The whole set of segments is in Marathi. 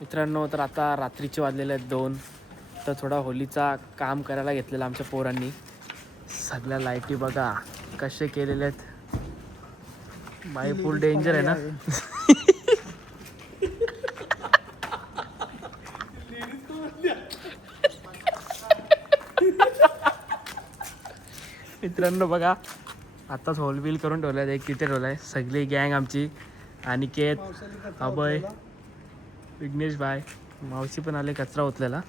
मित्रांनो, तर आता रात्रीचे वाजलेले आहेत 2. तर थोडा होलीचा काम करायला घेतलेला आमच्या पोरांनी. सगळ्या लाईटी बघा कसे केलेले आहेत. बाई फुल डेंजर आहे ना. मित्रांनो बघा, आत्ताच होल बिल करून ठेवला आहे. एक तिथे ठेवला आहे. सगळी गँग आमची, अनिकेत, अभय, विघ्नेश भाई, मावशी पण आले कचरा उचलायला.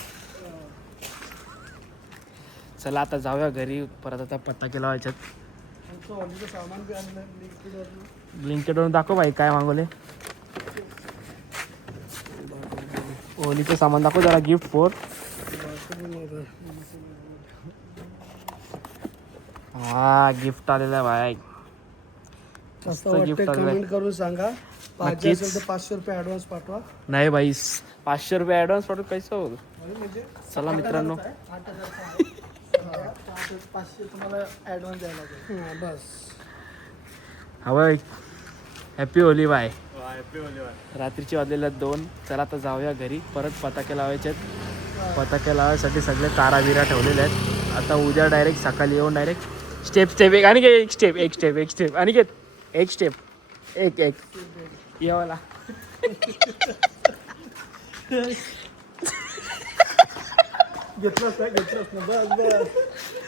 चला आता जाऊया घरी. परत आता पत्ता लावायच्यात. ब्लिंकेटवरून दाखव भाई काय मागवले. होलीचं सामान दाखव जरा. गिफ्ट फॉर हा गिफ्ट आलेलं आहे भाई. मस्त गिफ्ट कमेंट करून सांगा. पाहिजे असेल तर 500 रुपये ॲडव्हान्स पाठवा. नाही भाई 500 रुपये ॲडव्हान्स पाठवू पैसे हो. म्हणजे चला मित्रांनो, 500 तुम्हाला ॲडव्हान्स द्यायला लागेल. बस हवं. Happy Holi bye. रात्रीची वाजलेल्या 2. चला आता जाऊया घरी. परत पताके लावायचे आहेत. पताके लावायसाठी सगळे तारा बिरा ठेवलेले आहेत. आता उद्या डायरेक्ट सकाळी येऊन डायरेक्ट स्टेप एक आणि एक स्टेप आणि एक स्टेप एक यावाला. घेतलंच ना. बस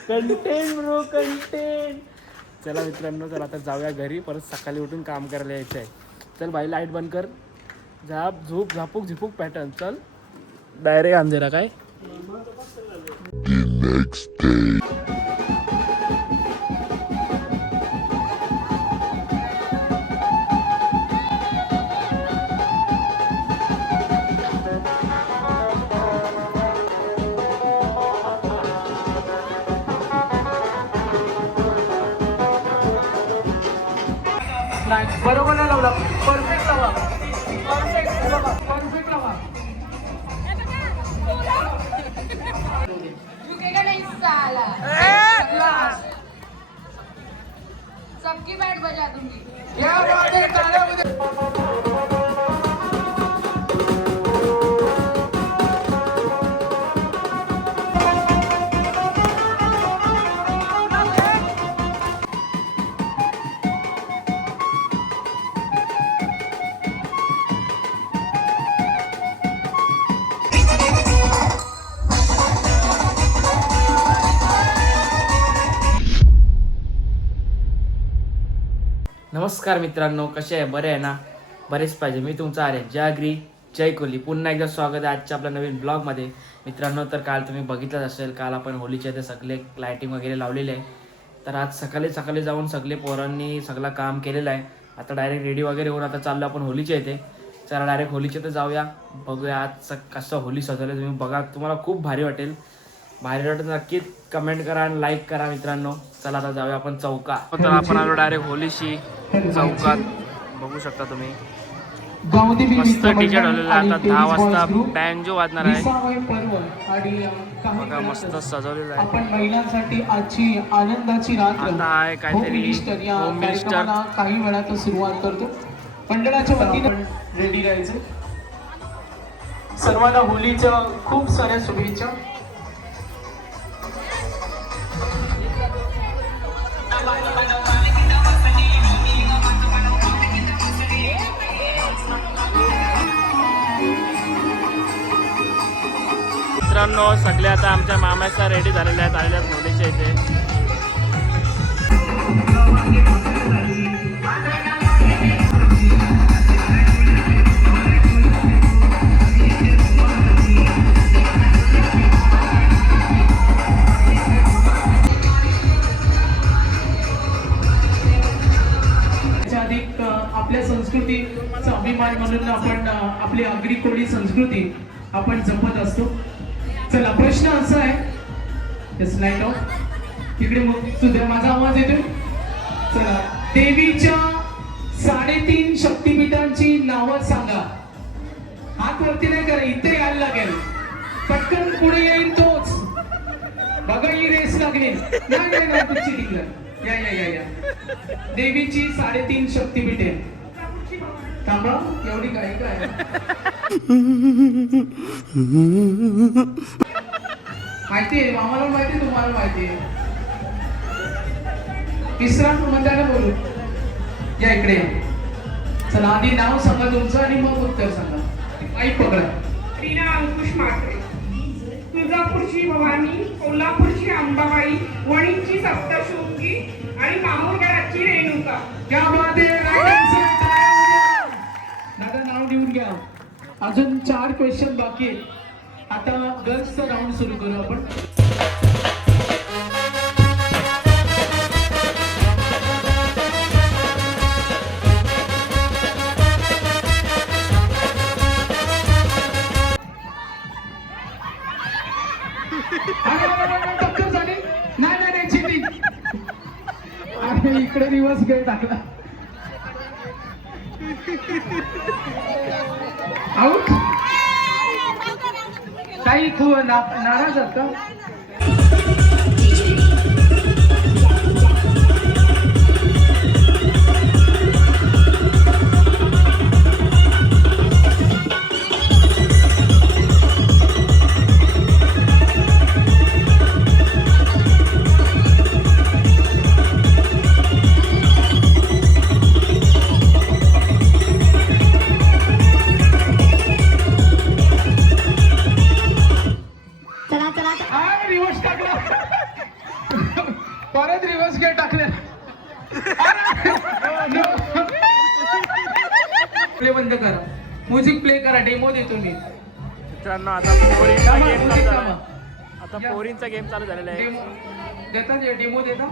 कंटेंट ब्रो कंटेंट. चला मित्रांनो, चला आता जाऊया घरी. परत सकाळी उठून काम करायला यायचं आहे. चल भाई लाईट बंद कर. झापूक झिपूक पॅटर्न. चल डायरेक्ट अंधेरा काय. बरोबर नाही लावला. परफेक्ट लावा. परफेक्ट लावा. सबकी बैट बजा दूंगी. क्या बात है. तालियां. नमस्कार मित्रांनो, कसे आहे? बरे आहे ना? बरेच पाहिजे. मी तुमचा आर्य. जय अग्री जय कोहली. पुन्हा एकदा स्वागत आहे आजच्या आपल्या नवीन ब्लॉगमध्ये. मित्रांनो, तर काल तुम्ही बघितलंच असेल, काल आपण होलीच्या इथे सगळे लायटिंग वगैरे लावलेले आहे. तर आज सकाळी जाऊन सगळे पोरांनी सगळं काम केलेलं आहे. आता डायरेक्ट रेडी वगैरे होऊन आता चाललो आपण होलीच्या इथे. चला डायरेक्ट होलीच्या इथे जाऊया. बघूया आज कसं होली सजवलं. तुम्ही बघा, तुम्हाला खूप भारी वाटेल. नक्कीच कमेंट करा आणि लाईक करा मित्रांनो. चला आता जाऊया आपण चौका. तर आपण आलो डायरेक्ट होलीशी चौकात. बघू शकता तुम्ही मस्त टिकेट आलेलं. आता 10 वाजता बँजो वाजणार आहे. बघा मस्त सजवलेलं आहे. आपण महिलांसाठी आजची आनंदाची रात्र आता आहे काहीतरी होम मिनिस्टर. काही वेळात सुरुवात करतो. मंडळाच्या वतीने रेडी राहायचं. सर्वांना होलीच्या खूप साऱ्या शुभेच्छा. मित्रांनो, सगळे आता आमच्या मामाचा रेडी झालेले आहेत. आलेल्या होलीच्या इथे. आपल्या संस्कृतीचा अभिमान म्हणून आपण आपली आगरी कोळी संस्कृती आपण जपत असतो. चला प्रश्न असा आहे. Light of. तिकडे मग सुद्धा माझा आवाज येतो. चला, देवीच्या 3.5 शक्तिपीठांची नावं सांगा. हात वरती नाही करा, इथे यायला लागेल. पटकन पुढे येईल तोच. बघा ही रेस लागली. नाही तुमची डिक्लेअर. या देवीची 3.5 शक्तिपीठे. थांबा, एवढी काही काय माहितीये आम्हाला, माहिती तुम्हाला माहितीये. तिसरा मंत्र्याला बोलू या इकडे या. चला आधी नाव सांगा तुमचं आणि मग उत्तर सांगा. माईक पकडा. रीना अंकुश मात्रे, तुळजापूरची भवानी, कोल्हापूरची अंबाबाई, वणीची सप्तशृंगी आणि माहूरगडाची रेणुका. क्या बात आहे. Right answer. टाळ्या वाजवा. दादा नाव लिहून घ्या. अजून 4 क्वेश्चन बाकी आहेत. आता गर्ल्सचा राऊंड सुरू करू आपण. टक्कर झाली. नाही चिटिंग. अरे इकडे रिवर्स गेट टाकला. आउट. काही नाराज आहात का? रिवर्स टाकला. परत रिवर्स गेट टाकले. प्ले बंद करा. म्युझिक प्ले करा. डेमो देतो मी. मित्रांनो आता पोरींचा गेम चालू झाला. आता पोरींचा गेम चालू झालेला आहे. डेमो देता. डेमो देता.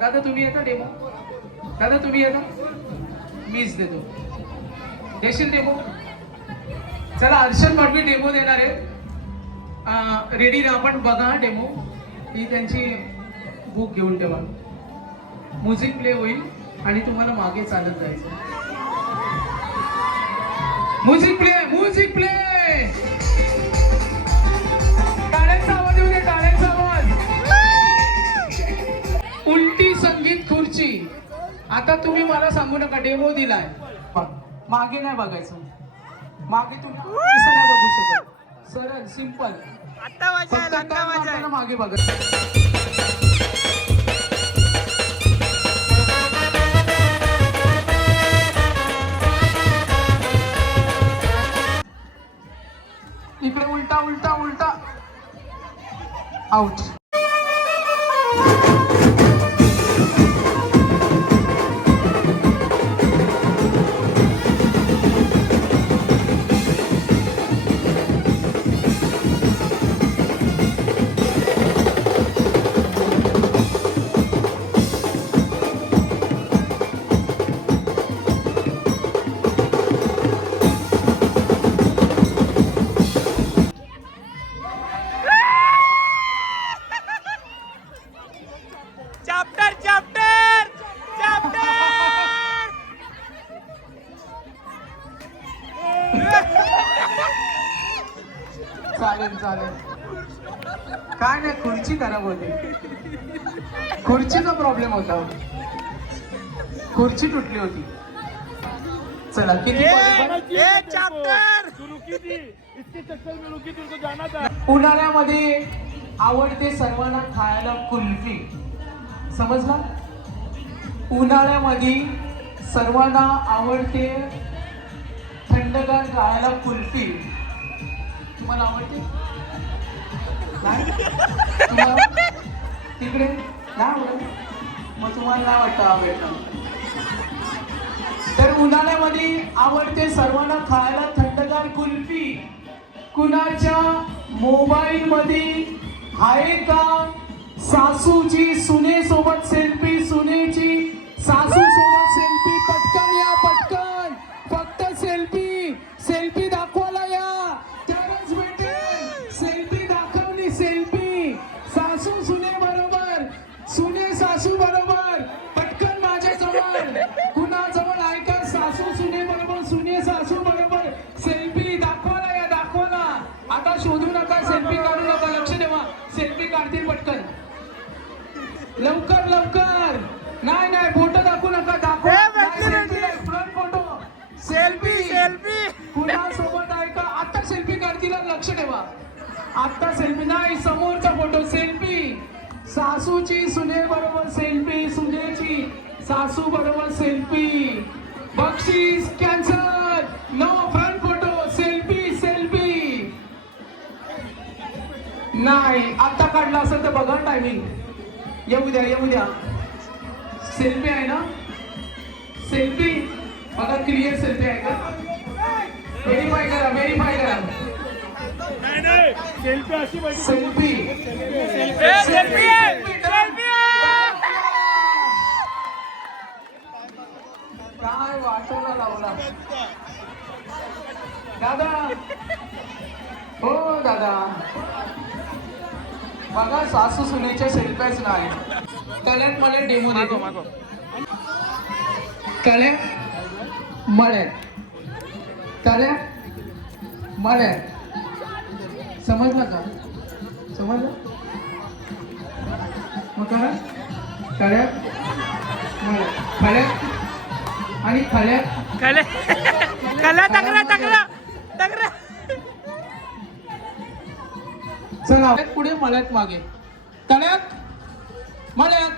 दादा तुम्ही येता डेमो. दादा तुम्ही येता. मीच देतो. देशील डेमो. चला हर्षद पाटवी डेमो देणार आहे. रेडी राहा. आपण बघा डेमो. ही त्यांची बुक घेऊन ठेवा. म्युझिक प्ले होईल आणि तुम्हाला मागे चालत जायचं. Music play. Music play. टाळ्यांचा आवाज येऊ दे. टाळ्यांचा आवाज. उलटी संगीत खुर्ची. आता तुम्ही मला सांगू नका. डेमो दिलाय. मागे नाही बघायचं. मागे तुम्ही असं नाही बघू शकत. सरळ सिंपल. मागे बघा. इकडे उलटा उलटा उलटा. आउट. चालेल चालेल. काय नाही, खुर्ची खराब होती. खुर्चीचा प्रॉब्लेम होता. खुर्ची तुटली होती. चला किती उन्हाळ्यामध्ये आवडते सर्वांना खायला कुल्फी. समजला? उन्हाळ्यामध्ये सर्वांना आवडते थंडगार खायला कुल्फी. तुम्हाला आवडते? तिकडे नाही आवडत. मग तुम्हाला नाही वाटतं आवडतं. तर उन्हाळ्यामध्ये आवडते सर्वांना खायला थंडगार कुल्फी. कुणाच्या मोबाईल मध्ये आहे का सासूची सुनेसोबत सेल्फी? सुनेची सासूसोबत सेल्फी. पटकन या, पटकन. फक्त सेल्फी. सेल्फी दाखवायला या, तरच भेटेल. सेल्फी दाखवली. सेल्फी. सासू सुने बरोबर, सुने सासू बरोबर. पटकन माझ्या जवळ. कुणाजवळ आहे का सासू सुने बरोबर, सुने सासू बरोबर सेल्फी? दाखवायला या, दाखवायला. आता शोधू नका, सेल्फी काढू नका. लक्ष ठेवा. सेल्फी काढतील पटकन. लवकर लवकर. नाही नाही, फोटो दाखवू नका. दाखवा. Front photo. लक्ष ठेवा. आता सेल्फी नाही, समोरचा फोटो सेल्फी. सासूची सुने बरोबर सेल्फी, सुनेची सासू बरोबर सेल्फी. बक्षीस कॅन्सर. No front photo. Selfie selfie नाही. आता काढला असेल तर बघा टायमिंग. येऊ द्या येऊ द्या. सेल्फी आहे ना? सेल्फी बघा, क्लिअर सेल्फी आहे का? व्हेरीफाय करा, व्हेरीफाय करा. सेल्फी काय वाटायला लावला दादा. हो दादा, बघा सासू सुनेच्या सेल्फ्याच नाही. कल्याण मला डेमो देतो. कळ्या मळ्या, कळ्या मळ्या. समजलं का? समजलं मग कळ्या कळ्या मळ्या, खळ्या आणि खळ्या. चला पुढे मळ्यात मागे. तळ्यात मळ्यात,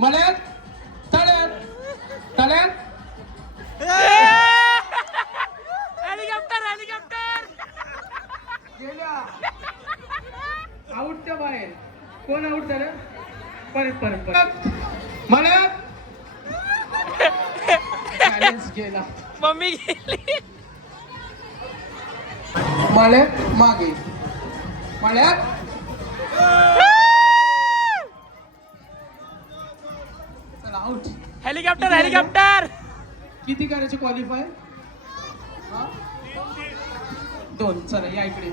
मळ्यात तळ्यात, तळ्यात. गेल्या आउट त्या बाहेर. कोण आउट झालं? परत परत परत. मळ्यात बॅलन्स गेला. मम्मी गेली. मळ्यात मागे, मळ्यात. चला आउट. Helicopter helicopter. किती करायचे क्वालिफाय? 2. चला या इकडे.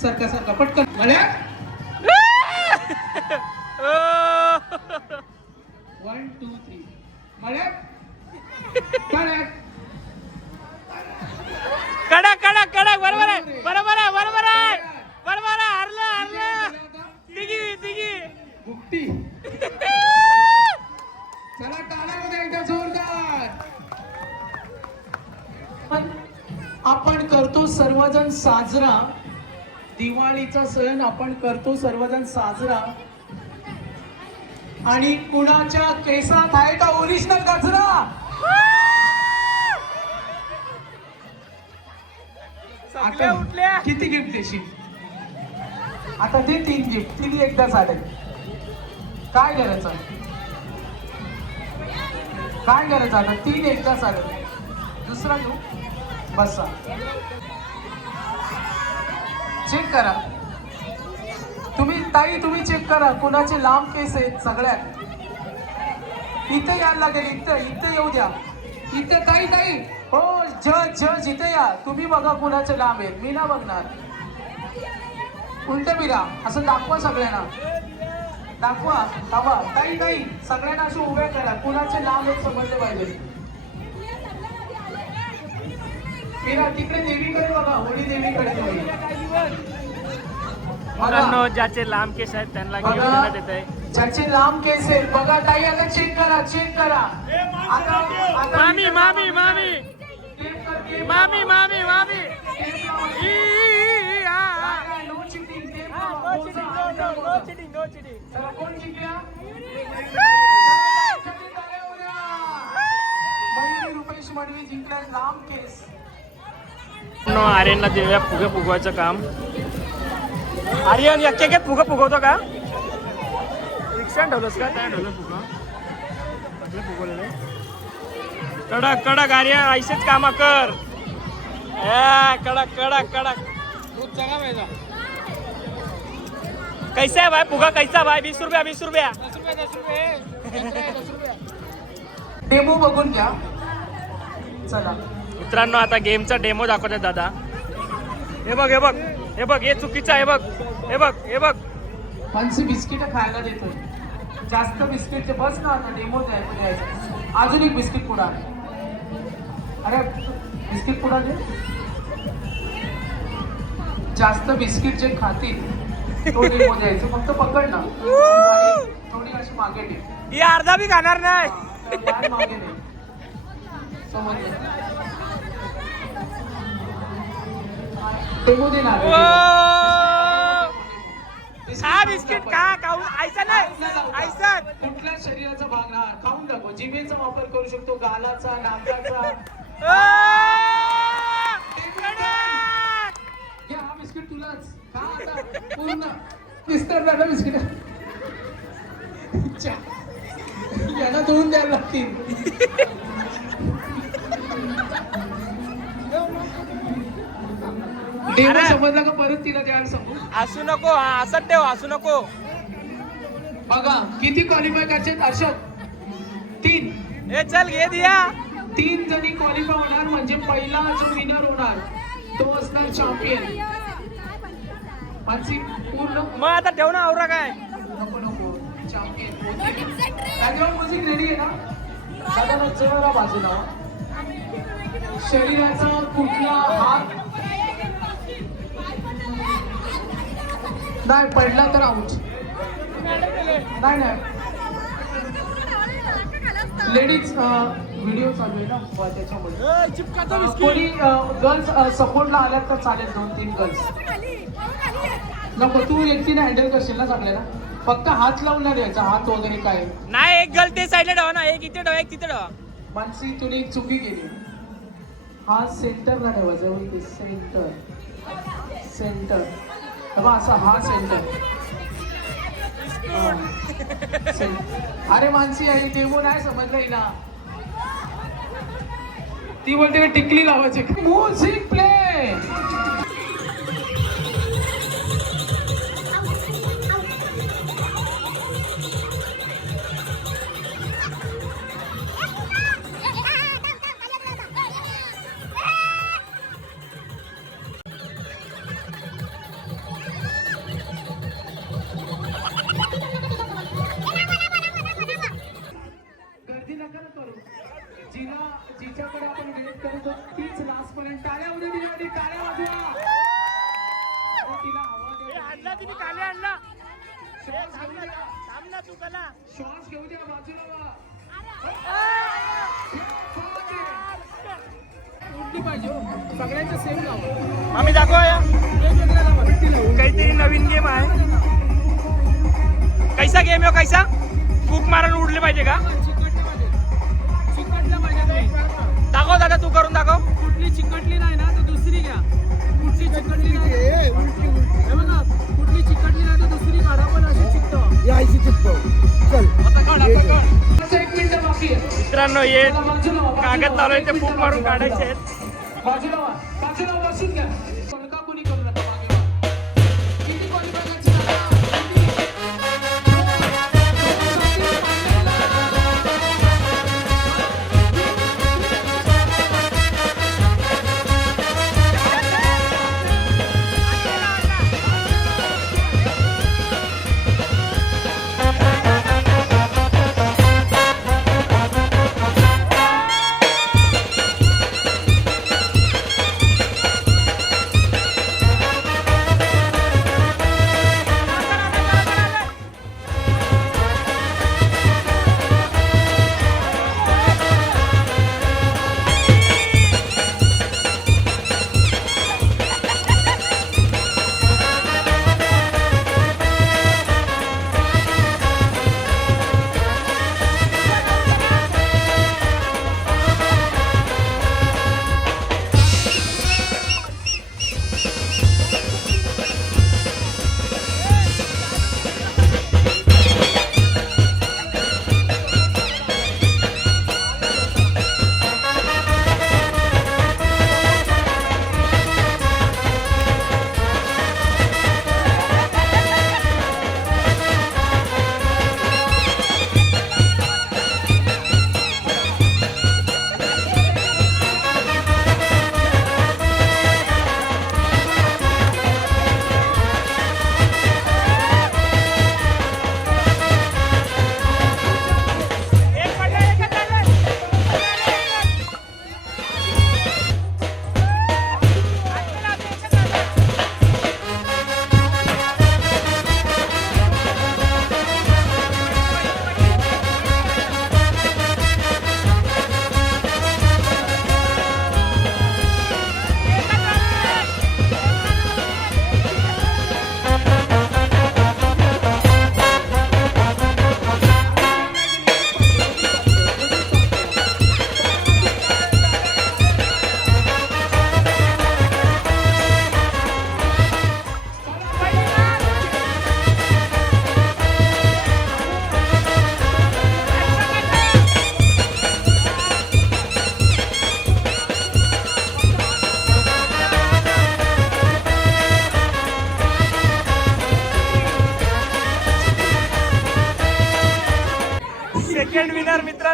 सरका सरका पटकन. मळ्यात 1 2 3. मळ्यात तळ्यात. कडक कडक कडक. बरोबर आहे बरोबर आहे बरोबर आहे बरोबर आहे. हरलं हरलं. तिघी तिघी. भुकटी. चला टाळ्या एकदा जोरदार. आपण करतो सर्वजण साजरा दिवाळीचा सण. आपण करतो सर्वजण साजरा. आणि कुणाच्या केसात आहे का ओरिजिनल गजरा? आता किती गिफ्ट देशील? आता ते 3 गिफ्ट. 3 एकदा झाले. काय करायचं? काय करायचं आता? 3 एकदा झाले. दुसरा घेऊ. बसा. चेक करा तुम्ही. ताई तुम्ही चेक करा कुणाचे लांब केस आहेत सगळ्यात. इथे यायला लागेल. इथं येऊ द्या. इथे ताई ताई. हो जज जज इथे या. तुम्ही बघा कुणाचे लांब आहेत. मी ना बघणार. उलट बिरा असं दाखवा सगळ्यांना. दाखवा. दाखवा ताई ताई. सगळ्यांना असं उभ्या करा. कुणाचे लांब आहेत समजले पाहिजे. बिरा तिकडे देवीकडे बघा. होळी देवीकडे तुम्ही मुलांनो, ज्याचे लांब केस आहेत त्यांना घेऊन देण्यात येत आहे. ज्याचे लांब केस आहेत बघा ताई. आता चेक करा चेक करा. आता मामी मामी मामी मामी मामी मामी. No cheating. चला कोण जिंकल्या? महिनी रुपेश मडवी जिंकल्या. लांब केस. आर्यनला दिलेल्या फुगे फुगवायचं काम. आर्यन एक फुगं फुगवतो का? रिक्षा ठेवलंस का? काय ठेवलं फुगा? फुगवलेलं. कडक कडक आर्यन. ऐसेच कामा कर. कडक कडक कडक. कैसा है भाई फुगा? कैसा भाई? 20 रुपया 20 रुपया. डेमो बघून घ्या. चला मित्रांनो, आता गेमचा डेमो दाखवतात दादा. हे बघ हे बघ हे बघ. हे चुकीचं आहे. हे बघ हे बघ हे बघ. फन्सी बिस्किट खायला देतोय. जास्त बिस्किट बस ना. आता डेमो द्यायचा. अजून एक बिस्किट पुडा. अरे बिस्किट पुडा दे. जास्त बिस्किट जे खातील तो डेमो द्यायचं. फक्त पकड ना. थोडी अशी मागे दे. ही अर्धा बी खाणार नाही. काय मागे दे. समजलं? डेमो दे ना खा बिस्किट खा खाऊन ऐसा नाही ऐसा कुठल्या शरीराचा भाग ना खाऊन दाखव. जिभेचा वापर करू शकतो, गालाचा, नाकाचा. घे हा बिस्किट तुलाच खा आता पूर्ण. विस्तार झाला बिस्किट. यांना धुवून द्यायला लागतील. डेमो समजला का परत तिला द्यायला सांगू. असू नको असं ठेव असू नको. बघा किती क्वालिफाय करायचे अशोक. 3 ए चल घे दिया. 3 जणी क्वालिफाय होणार म्हणजे पहिला जो विनर होणार तो असणार चॅम्पियन. मानसी पूर्ण मग आता ठेव ना आवरा काय. नको नको चॅम्पियन. बॅकग्राऊंड म्युझिक रेडी आहे ना. दादा जरा बाजूला. शरीराचा कुठला हात नाही पडला तर आउट. नाही नाही लेडीज व्हिडिओ चालू आहे ना त्याच्यामुळे कोणी गर्ल्स सपोर्टला आल्यात तर चालेल. 2-3 गर्ल्स नको. तू एकटीने हँडल करशील ना सगळ्याला. फक्त हात लावून नाही द्यायचा. हात वगैरे काय नाही. एक गर्ल ते साईडला ठेवा ना. एक इथे ठेवा एक तिथे ठेवा. मानसी तुने एक चुकी केली. हा सेंटरला ठेवायचा. इथे सेंटर सेंटर तेव्हा असा हा सेंटर. अरे मानसी आहे डेमो नाही समजलंय ना. ती बोलते का टिकली लावायची. Music play. गर्दी नका ना करू. जिच्याकडे आपण वेट करतो तीच लास्ट पर्यंत. टाळ्या उद्या दिल्या. टाळ्या वाजवा. तिला आवाज येतो. आणला तिने काले आणला. श्वास घेऊ द्या. थांब ना तू कला. श्वास घेऊ द्या. बाजूला वा. उडली पाहिजे सगळ्यांचं सेम लावा. आम्ही दाखवूया काहीतरी नवीन गेम आहे. कैसा गेम आहे कैसा. फूक मारून उडले पाहिजे का. चिकटलं पाहिजे. दाखव दादा तू करून दाखव. कुठली चिकटली नाही ना तर दुसरी घ्या. कुठली चिकटली नाही हे बघा. कुठली चिकटली नाही तर दुसरी काढा. पण अशी चिकटव यायची चिकटव. चल आता काढ. आता काढ. 1 मिनिट बाकी आहे मित्रांनो. हे कागद लावले ते फूक मारून काढायचे आहेत. बाजूला वा. बाजूला बसून घ्या. कोणका कोणी करू नका. मागे वा. किती क्वालिफाय करायचे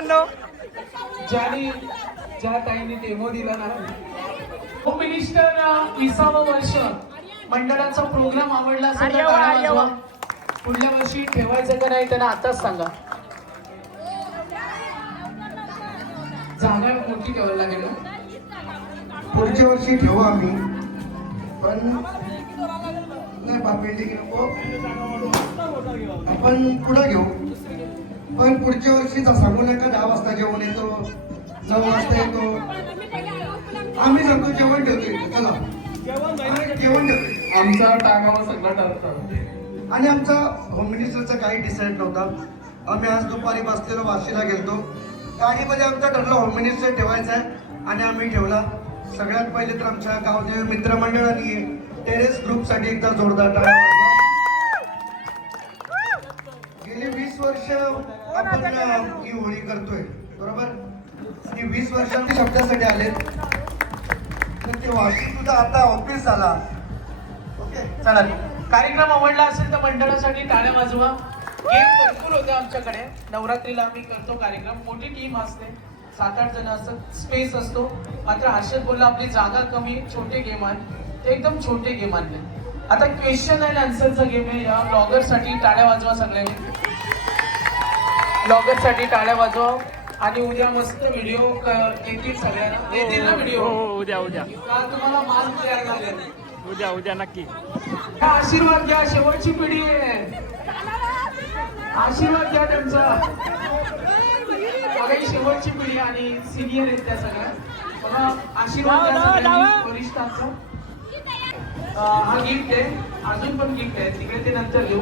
मित्रांनो. ज्या ताईने डेमो दिला ना, होम मिनिस्टर 20वे वर्ष मंडळाचा प्रोग्राम आवडला असेल तर टाळ्या वाजवा. पुढल्या वर्षी ठेवायचं का नाही त्यांना आताच सांगा. जागा मोठी ठेवायला लागेल ना. पुढच्या वर्षी ठेवू आम्ही, पण नाही बिल्डिंग नको, आपण पुढे घेऊ. पण पुढच्या वर्षीचा सांगू नका 10 वाजता जेवण येतो, 9 वाजता येतो. आम्ही सांगतो जेवण ठेवतोय. चला जेवण ठेवतोय. आमचा टायमावर सगळं ठरतं. आणि आमचा होम मिनिस्टरचं काही डिसाईड नव्हता. आम्ही आज दुपारी बसलेलो, वाशीला गेलतो. गाडीमध्ये आमचं ठरलं होम मिनिस्टर ठेवायचा आहे आणि आम्ही ठेवला. सगळ्यात पहिले तर आमच्या गावदेव मित्रमंडळाने टेरेस ग्रुपसाठी एकदा जोरदार टाळ्या वाजवा. गेली 20 वर्ष आपण ही होळी करतोय, बरोबर. आणि 20 वर्षांनी शब्दासाठी आले तर ते वाशी सुद्धा आता ऑफिस झाला. ओके, चला, कार्यक्रम आवडला असेल तर मंडळासाठी टाळ्या वाजवा. गेम भरपूर होतं आमच्याकडे. नवरात्रीला आम्ही करतो कार्यक्रम, मोठी टीम असते, 7-8 जण असतात, स्पेस असतो. मात्र हर्षद बोलला आपली जागा कमी, छोटे गेम आहे, ते एकदम छोटे गेम आणले. आता क्वेश्चन अँड आन्सरचा गेम आहे. या ब्लॉगरसाठी टाळ्या वाजवा सगळ्यांनी. ब्लॉगरसाठी टाळ्या वाजवा. आणि उद्या मस्त व्हिडिओ येतील सगळ्यांना. येतील ना व्हिडिओ? उद्या का तुम्हाला मास्क द्यायला लागेल? उद्या नक्की. आशीर्वाद घ्या, शेवटची पिढी आहे. आशीर्वाद घ्या त्यांचा. बघा, ही शेवटची पिढी आणि सिनियर आहेत त्या सगळ्या. बघा, आशीर्वाद द्या सगळ्यांनी वरिष्ठांचा. हा गिफ्ट आहे, अजून पण गिफ्ट आहे, तिकडे ते नंतर घेऊ.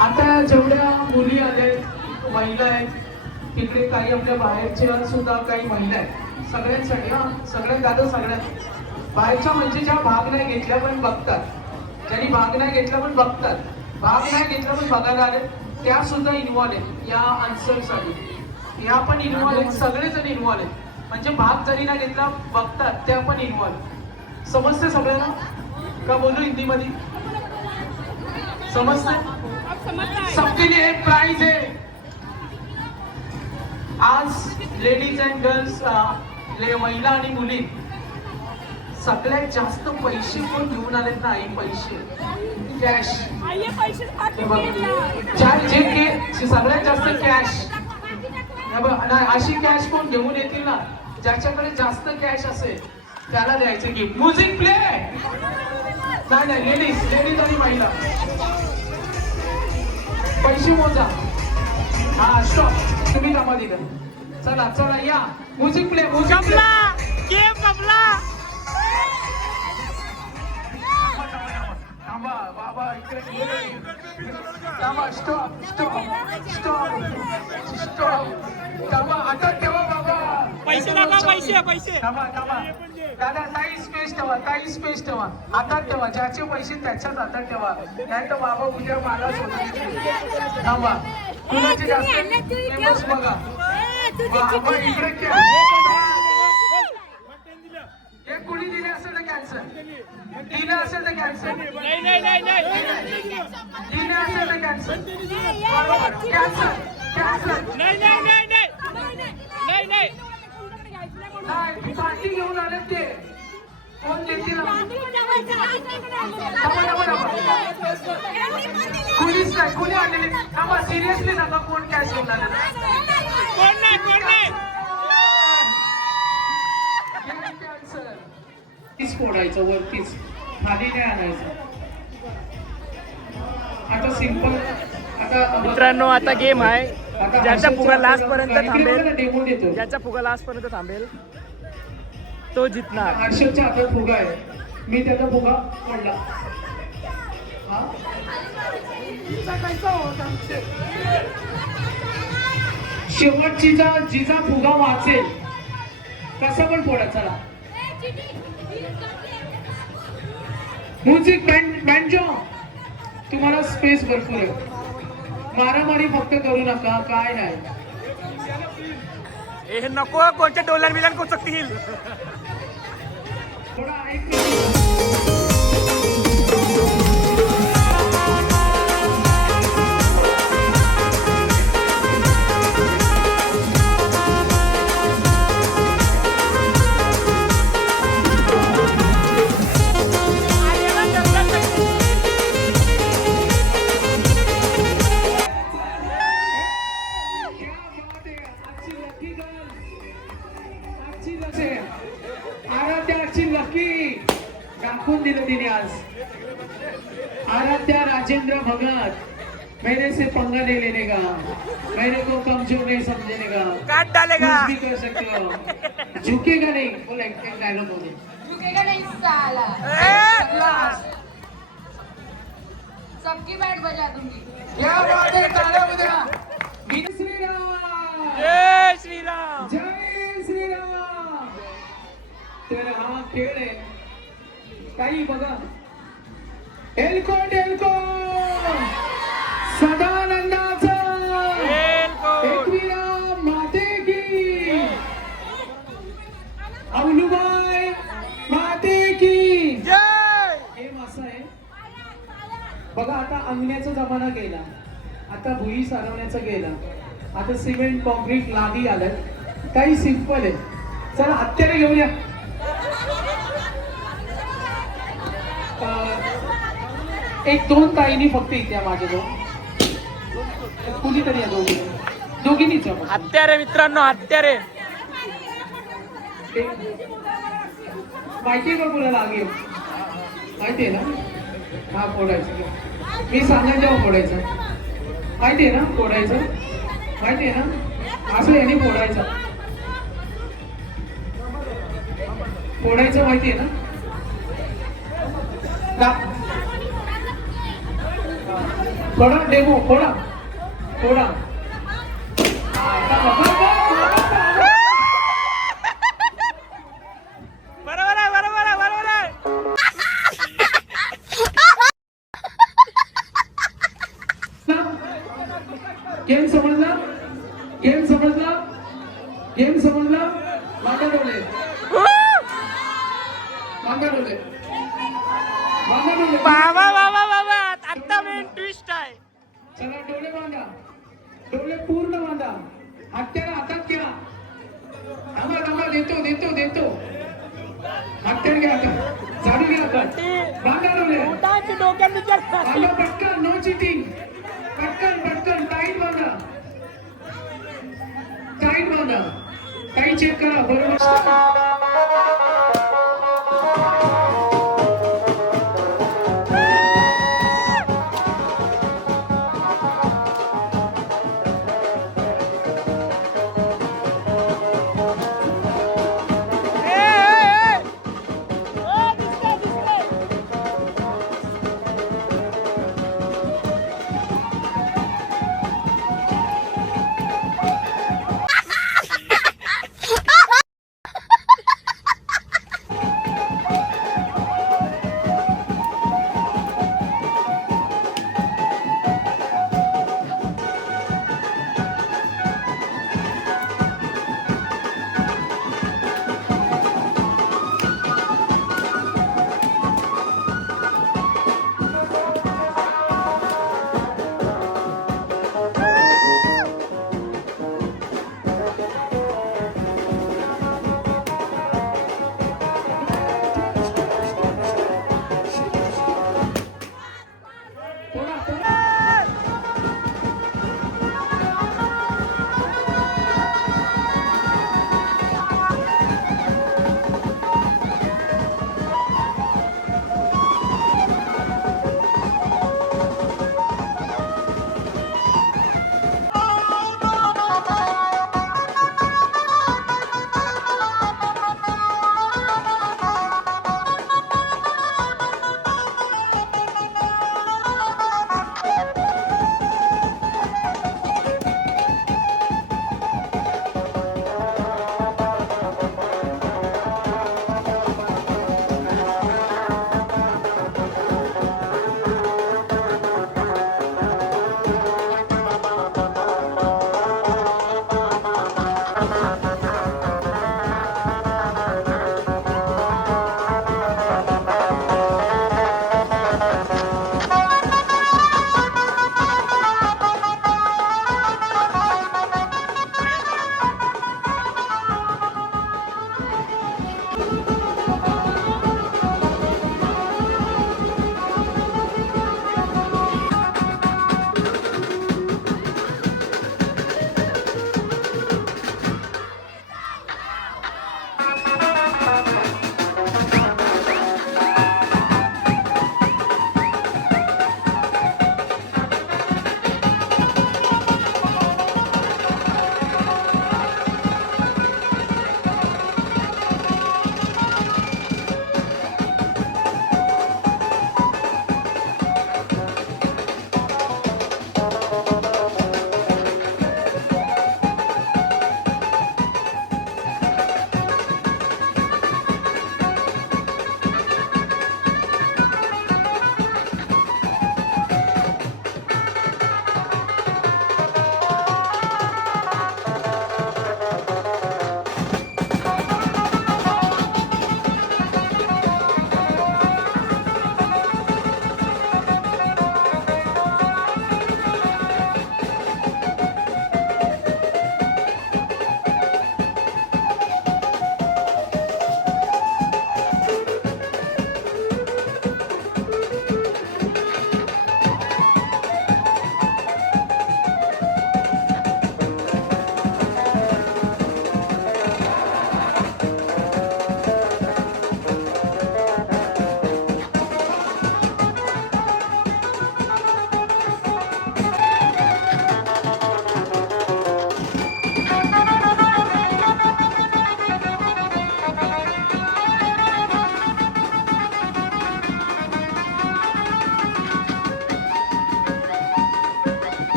आता जेवढ्या मुली आहेत, महिला आहेत, तिकडे काही आपल्या बाहेरच्या सुद्धा काही महिला आहेत. सगळ्यांसाठी, हा सगळ्यात दादा, सगळ्यात बाहेरच्या म्हणजे ज्या भाग नाही घेतल्या पण बघतात, ज्यांनी भाग नाही घेतला पण बघतात, भाग नाही घेतला पण बघायला आले, त्या सुद्धा इन्व्हॉल्व आहेत या आन्सरसाठी. या पण इन्व्हॉल्व आहेत, सगळेजण इन्व्हॉल्व आहेत. म्हणजे भाग जरी नाही घेतला, बघतात, त्या पण इन्व्हॉल्व. समजते सगळ्यांना का बोलू हिंदीमध्ये? समजते? सबके लिए एक प्राइज है आज. लेडीज अँड गर्ल्स, महिला आणि मुली, सगळ्यात जास्त पैसे कोण घेऊन आलेत ना? आई पैसे, कॅश. जे सगळ्यात जास्त कॅश, अशी कॅश कोण घेऊन येतील ना, ज्याच्याकडे जास्त कॅश असेल त्याला द्यायचं गिफ्ट. Music play. नाही, लेडीज आणि महिला. पैसे मोजा. हा, स्टॉप. तुम्ही जमा दिलं. चला या. Music play. गेम संपला. बाबा इकडे स्टॉप. आता ठेवा बाबा. पैसे दाखवा, पैसे. दादा, ताई स्पेस ठेवा. हातात ठेवा. ज्याचे पैसे त्याच्याच हातात ठेवा. नाही तर बाबा उद्या मला सोडून थांबा. कुणाचे जास्त फेमस बघा. बाबा इकडे ठेवा. एक कुणी दिले असेल तर कॅन्सल. दिलं असेल तर कॅन्सल. नाही. दिलं असेल तर कॅन्सल. नाही, पार्टी घेऊन आले ते. कोण देतील? कुणीच नाही. कुणी आलेले? थांबा, सिरियसली सांगा, कोण कॅश घेऊन आले? कोण नाही. तीच फोडायचं वरतीच, खाली नाही आणायचं. आता सिंपल. आता मित्रांनो, आता गेम आहे. ज्याचा फुगा लास्ट पर्यंत थांबेल, डेमो देतो. ज्याचा फुगा लास्ट पर्यंत थांबेल तो जिंकणार. हर्षदच्या हातात फुगा आहे. मी त्याचा फुगा पडला. शेवटची जिचा फुगा वाचेल कसं पण फोडा. चला, म्युझिक बँजो. तुम्हाला स्पेस भरपूर आहे. मारामारी फक्त करू नका, काय नाही. हे नको, कोणत्या डोलर मिलन कोचकतील. थोडा एक आराध्या राजेंद्र भगत, मेरे से पंगा नहीं लेने का, मेरे को कमजोर नहीं समझने का, काट डालेगा। कुछ भी कर सकते हो, झुकेगा नहीं। बोल एक डायलॉग बोले। झुकेगा नहीं साला। सबकी बैट बजा दूंगी। क्या बात है, तालियां बजा। श्रीराम, जय श्रीराम। जय श्रीराम। तर हा खेळ आहे काही बघा, एलकोट सदानंदाचा एकविरा माते की, अवलुबाई माते की जय। गेम असा आहे बघा, आता अंगण्याचा जमाना गेला, आता भुई सारवण्याचा गेला, आता सिमेंट कॉन्क्रीट लादी आलं, काही सिंपल आहे. चला हत्यारे घेऊया. एक दोन ताईनी फक्त इथे माझ्याजवळ, कुणीतरी या दोघींनीच या फक्त. हत्यारे मित्रांनो, हत्यारे. माहितीये का कुणाला आगे माहितीये ना? हा फोडायचं, मी सांगायचं तेव्हा फोडायचं. माहितीये ना फोडायचं? माहितीये ना? असं याने फोडायचं. फोडायचं माहितीये ना? फोडा डेमो, फोडा फोडा. बरोबर आहे, बरोबर आहे, बरोबर आहे. गेम समजला? गेम समजला? गेम समजला? मागे डोले, मागे डोले, मागे डोले. बाबा बाबा बाबा, आता मेन ट्विस्ट आहे. चला डोळे बांधा, डोळे पूर्ण बांधा, हत्याला हातात घ्या. थांबा थांबा, देतो देतो देतो. हत्यार घ्या हातात, झाडू घ्या हातात, बांधा डोळे, डोक्यात विचार. बांधा पटकन, नो चिटिंग. पटकन पटकन, टाईट बांधा, टाईट बांधा. काही चेक करा बरोबर.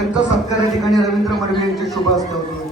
त्यांचा सत्कार या ठिकाणी रवींद्र मडवी यांच्या शुभ हस्ते होतो.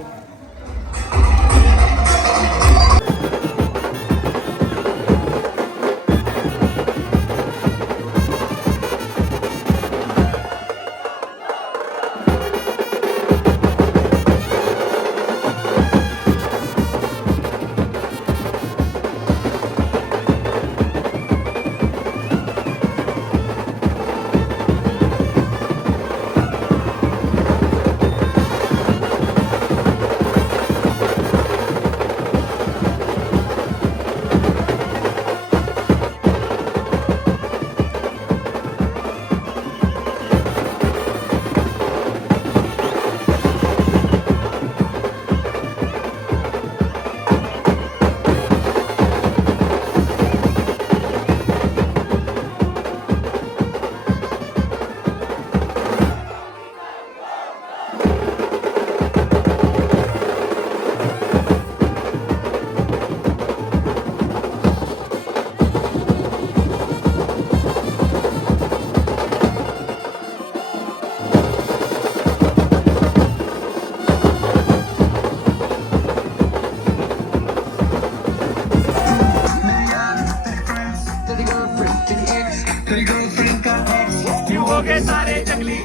क्यों हो गए सारे जंगली